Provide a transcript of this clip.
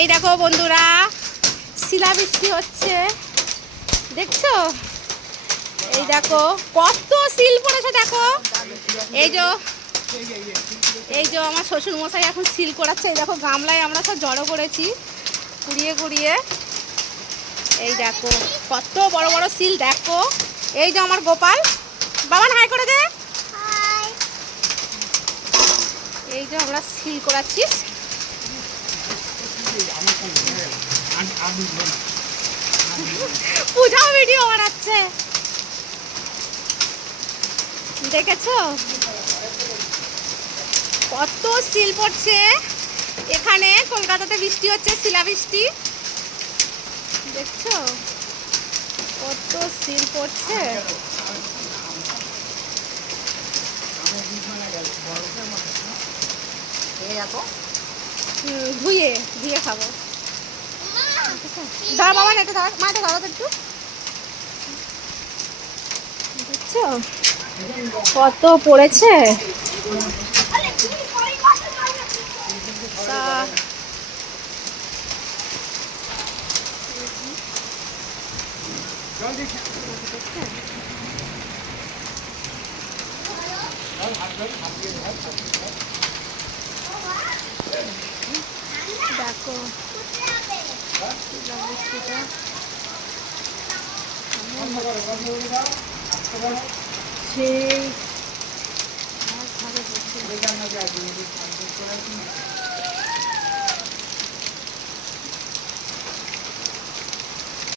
এই দেখো বন্ধুরা, শিলাবৃষ্টি হচ্ছে, দেখছো? এই দেখো কত সিল পড়েছে, দেখো। এই যে আমার শ্বশুর মশাই এখন সিল করাচ্ছে। এই দেখো গামলায় আমরা সব জড়ো করেছি, কুড়িয়ে কুড়িয়ে। এই দেখো কত বড় বড় সিল, দেখো। এই যে আমার গোপাল, বাবান হাই করে দে। এই যে আমরা সিল করাচ্ছি। পূজাও ভিডিও বানাচ্ছে, দেখেছো কত সিল পড়ছে। এখানে কলকাতাতে বৃষ্টি হচ্ছে, শিলাবৃষ্টি, দেখছো কত সিল পড়ছে। ধুয়ে ধুয়ে খাবো। দাঁড়া বাবা, একটু দাঁড়া, মা একটু দাঁড়াতে একটু, দেখছো কত পড়েছে। দেখো সেই